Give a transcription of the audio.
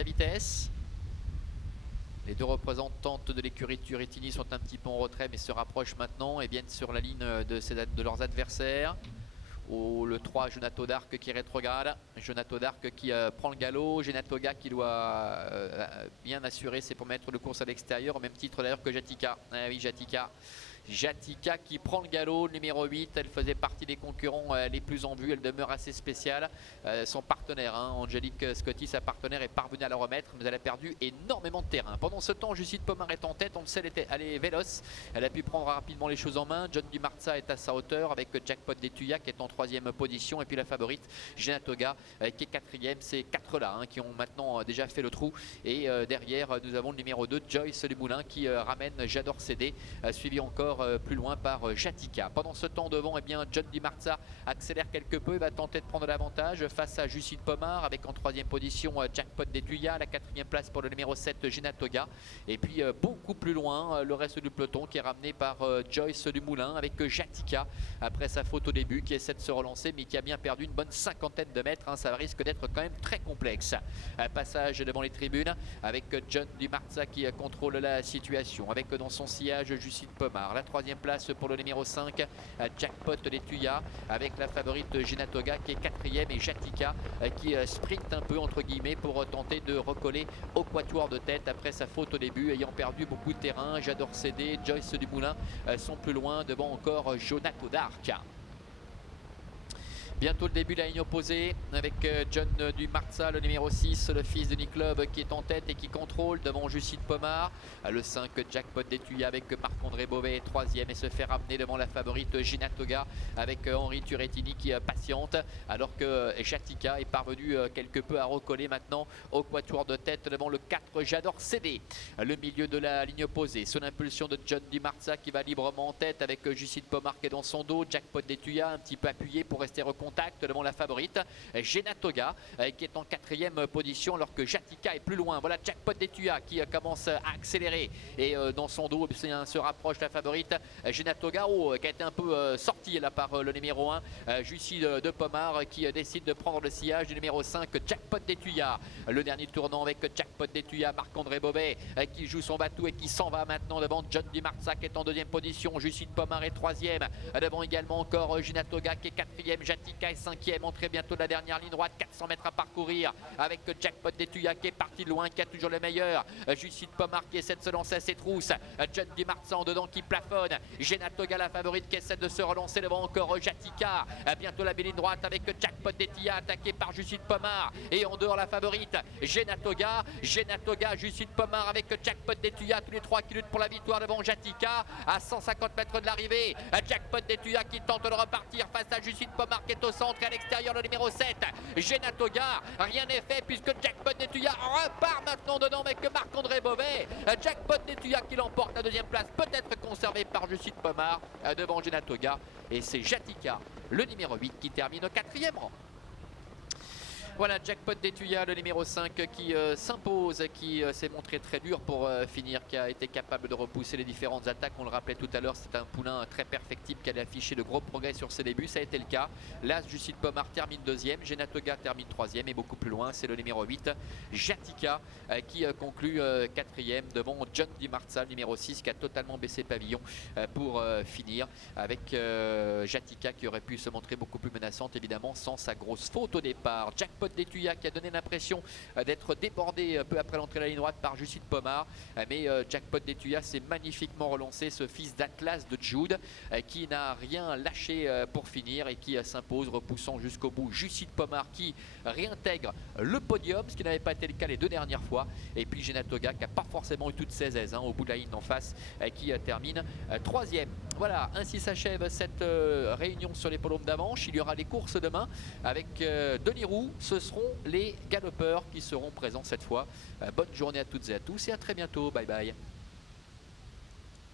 la vitesse. Les deux représentantes de l'écurie Turretini sont un petit peu en retrait mais se rapprochent maintenant et viennent sur la ligne de leurs adversaires. Le 3, Genato d'Arc qui rétrograde. Genato d'Arc qui prend le galop. Genatoga qui doit bien assurer ses premiers mètres de course à l'extérieur, au même titre d'ailleurs que Jatika. Ah oui, Jatika qui prend le galop, numéro 8, elle faisait partie des concurrents les plus en vue, elle demeure assez spéciale. Son partenaire, Angelique Scotty, sa partenaire, est parvenue à la remettre, mais elle a perdu énormément de terrain. Pendant ce temps, Justine Pomar est en tête, on le sait, elle est véloce, elle a pu prendre rapidement les choses en main. John Dumarza est à sa hauteur avec Jackpot d'Etuya qui est en 3e position, et puis la favorite, Genatoga, qui est 4e. Ces 4-là qui ont maintenant déjà fait le trou. Et derrière, nous avons le numéro 2, Joyce Dumoulin, qui ramène J'adore céder, suivi encore plus loin par Jatika. Pendant ce temps devant, John Dumarza accélère quelque peu, il va tenter de prendre l'avantage face à Justine Pomar avec en 3e position Jackpot d'Etuya, la 4e place pour le numéro 7 Genatoga, et puis beaucoup plus loin le reste du peloton qui est ramené par Joyce Dumoulin avec Jatika après sa faute au début, qui essaie de se relancer mais qui a bien perdu une bonne 50aine de mètres, ça risque d'être quand même très complexe. Passage devant les tribunes avec John Dumarza qui contrôle la situation avec dans son sillage Justine Pomar. La 3e place pour le numéro 5, Jackpot d'Etuya, avec la favorite Genatoga qui est 4e et Jatika qui sprint un peu entre guillemets pour tenter de recoller au quatuor de tête après sa faute au début, ayant perdu beaucoup de terrain. J'adore céder, Joyce Dumoulin sont plus loin, devant encore Genato d'Arc. Bientôt le début de la ligne opposée avec John Dumarza, le numéro 6, le fils de Nick Love qui est en tête et qui contrôle devant Justine Pomar. Le 5, Jackpot d'Etuya avec Marc-André Beauvais 3e et se fait ramener devant la favorite Genatoga avec Henri Turretini qui patiente, alors que Jatika est parvenu quelque peu à recoller maintenant au quatuor de tête devant le 4, J'adore céder. Le milieu de la ligne opposée, sous l'impulsion de John Dumarza qui va librement en tête avec Justine Pomar qui est dans son dos. Jackpot d'Etuya un petit peu appuyé pour rester contact devant la favorite Genatoga qui est en 4e position, alors que Jatika est plus loin. Voilà Jackpot d'Etuya qui commence à accélérer et dans son dos se rapproche de la favorite Genatoga qui a été un peu sorti là par le numéro 1 Justine de Pomar qui décide de prendre le sillage du numéro 5 Jackpot d'Etuya. Le dernier tournant avec Jackpot d'Etuya, Marc-André Beauvais qui joue son bateau et qui s'en va maintenant devant John Dumarza qui est en 2e position. Justine Pomar est 3e, devant également encore Genatoga qui est 4e, Jatika est 5e, entrée bientôt de la dernière ligne droite, 400 mètres à parcourir avec Jackpot d'Etuya qui est parti de loin, qui a toujours le meilleur. Justine Pomar qui essaie de se lancer à ses trousses, John Dumarza en dedans qui plafonne, Genatoga la favorite qui essaie de se relancer devant encore Jatika. Bientôt la belle ligne droite avec Jackpot d'Etuya attaqué par Justine Pomar et en dehors la favorite Genatoga, Justine Pomar avec Jackpot d'Etuya, tous les 3 qui luttent pour la victoire devant Jatika à 150 mètres de l'arrivée. Jackpot d'Etuya qui tente de repartir face à Justine Pomar qui est au centre et à l'extérieur le numéro 7 Genatoga. Rien n'est fait puisque Jackpot d'Etuya repart maintenant dedans avec Marc-André Beauvais. Jackpot d'Etuya qui l'emporte, la 2e place peut-être conservée par Justine Pomar devant Genatoga, et c'est Jatika le numéro 8 qui termine au 4e rang. Voilà Jackpot d'Etuya, le numéro 5 qui s'impose, qui s'est montré très dur pour finir, qui a été capable de repousser les différentes attaques. On le rappelait tout à l'heure, c'est un poulain très perfectible qui allait afficher de gros progrès sur ses débuts. Ça a été le cas. Là, Justine Pomar termine 2e, Genatoga termine 3e et beaucoup plus loin, c'est le numéro 8, Jatika, qui conclut 4e devant John Dumarza, numéro 6, qui a totalement baissé pavillon pour finir avec Jatika qui aurait pu se montrer beaucoup plus menaçante évidemment sans sa grosse faute au départ. Jackpot d'Etuya qui a donné l'impression d'être débordé peu après l'entrée de la ligne droite par Justine Pomar, mais Jackpot d'Etuya s'est magnifiquement relancé, ce fils d'Atlas de Jude qui n'a rien lâché pour finir et qui s'impose, repoussant jusqu'au bout Justine Pomar qui réintègre le podium, ce qui n'avait pas été le cas les 2 dernières fois, et puis Genatoga qui n'a pas forcément eu toutes ses aises au bout de la ligne en face, qui termine 3e. Voilà, ainsi s'achève cette réunion sur les podiums d'Avanches. Il y aura les courses demain avec Denis Roux. Ce seront les galopeurs qui seront présents cette fois. Bonne journée à toutes et à tous et à très bientôt. Bye bye.